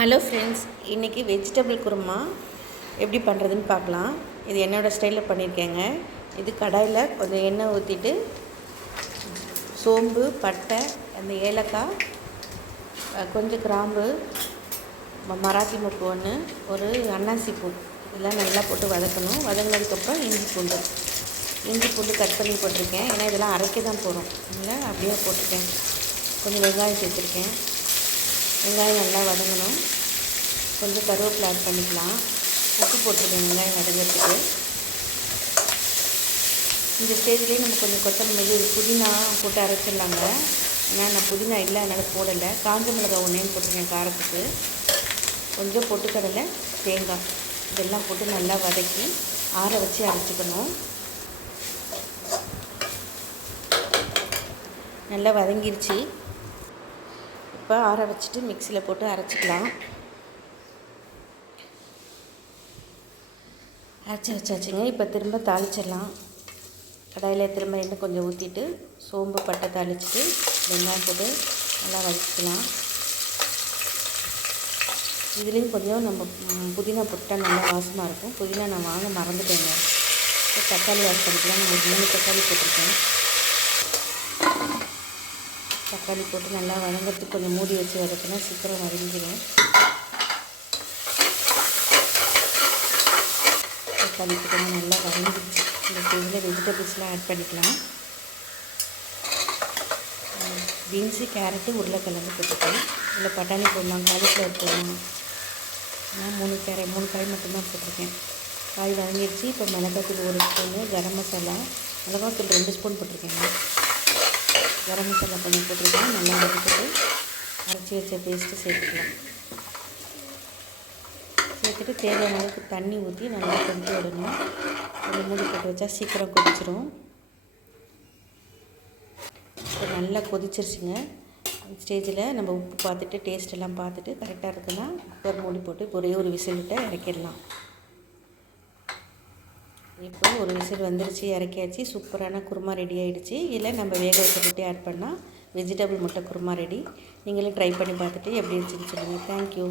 Hello friends, இன்றைக்கி vegetable kurma எப்படி பண்ணுறதுன்னு பார்க்கலாம். இது என்னோடய ஸ்டைலில் பண்ணியிருக்கேங்க. இது கடாயில் கொஞ்சம் எண்ணெய் ஊற்றிட்டு சோம்பு, பட்டை, அந்த ஏலக்காய், கொஞ்சம் கிராம்பு, மராத்தி மொக்கு ஒன்று, ஒரு அன்னாசி பூ, இதெல்லாம் நல்லா போட்டு வதக்கணும். வதங்கினதுக்கப்புறம் இஞ்சி பூண்டு கட் பண்ணி போட்டிருக்கேன். ஏன்னா இதெல்லாம் அரைக்க தான் போகிறோம். இல்லை அப்படியே போட்டிருக்கேன். கொஞ்சம் வெங்காயம் சேர்த்துருக்கேன். வெங்காயம் நல்லா வதங்கணும். கொஞ்சம் கருவேப்பிலை ஆட் பண்ணிக்கலாம். உப்பு போட்டிருக்கேன் வெங்காயம் வதங்கிறதுக்கு. இந்த ஸ்டேஜ்லேயே நம்ம கொஞ்சம் கொத்தமல்லி, புதினா போட்டு அரைச்சிடலாங்க. ஏன்னா நான் புதினா இல்லை, அதனால் போடலை. காஞ்ச மிளகாய் ஒன்றேன்னு போட்டிருக்கேன் காரத்துக்கு. கொஞ்சம் பொட்டுக்கடலை, தேங்காய் இதெல்லாம் போட்டு நல்லா வதக்கி ஆற வச்சு அரைச்சிக்கணும். நல்லா வதங்கிருச்சு. இப்போ ஆற வச்சுட்டு மிக்சியில் போட்டு அரைச்சிக்கலாம். அரைச்சி வச்சாச்சுங்க. இப்போ திரும்ப தாளிச்சிடலாம். கடாயில் திரும்ப எண்ணெய் கொஞ்சம் ஊற்றிட்டு சோம்பு, பட்டை தாளிச்சிட்டு வெங்காயம் போட்டு நல்லா வதக்கிக்கலாம். இதுலேயும் கொஞ்சம் நம்ம புதினா போட்டால் நல்லா வாசமாக இருக்கும். புதினா நான் வாங்க மறந்துட்டேங்க. இப்போ தக்காளி ஆட் பண்ணிக்கலாம். நான் 3 தக்காளி போட்டிருக்கேன். தக்காளி போட்டு நல்லா வதங்கிறதுக்கு கொஞ்சம் மூடி வச்சு வதக்கினா சீக்கிரம் வதங்கிடும். தக்காளி போட்டு நல்லா வதங்கிடுச்சு. இந்த ஸ்டேஜில் வெஜிடபிள்ஸ்லாம் ஆட் பண்ணிக்கலாம். பீன்ஸு, கேரட்டு, உருளைக்கிழங்கு போட்டுக்கலாம். இல்லை பட்டாணி போடலாம், காலிஃப்ளவர் போடலாம். நான் 3 காய் மட்டும்தான் போட்டிருக்கேன். காய் வதங்கிடுச்சு. இப்போ மிளகாத்தூள் 1 ஸ்பூனு, கரம் மசாலா, மிளகாத்தூள் 2 ஸ்பூன் போட்டிருக்கேங்க. கரம் மசாலா கொஞ்சம் போட்டிருக்கேன். நல்லா வதக்கிட்டு அரைச்சி வச்ச பேஸ்ட்டு சேர்த்துக்கலாம். சேர்த்துட்டு தேவையான அளவுக்கு தண்ணி ஊற்றி நல்லா கொதிக்க விடணும். கொஞ்சம் மூடி போட்டு வச்சா சீக்கிரம் கொதிச்சிடும். இப்போ நல்லா கொதிச்சிருச்சுங்க. அந்த ஸ்டேஜில் நம்ம உப்பு பார்த்துட்டு டேஸ்ட் எல்லாம் பார்த்துட்டு கரெக்டாக இருக்குன்னா குக்கர் மூடி போட்டு ஒரே ஒரு விசில் விட்டு இறக்கிடலாம். இப்போ ஒரு விசில் வந்துருச்சு, இறக்கியாச்சு. சூப்பரான குருமா ரெடி ஆகிடுச்சு. இல்லை நம்ம வேக வச்ச முட்டை ஆட் பண்ணால் வெஜிடபிள் முட்டை குருமா ரெடி. நீங்களும் ட்ரை பண்ணி பார்த்துட்டு எப்படி இருந்துச்சுன்னு சொல்லுங்கள். தேங்க்யூ.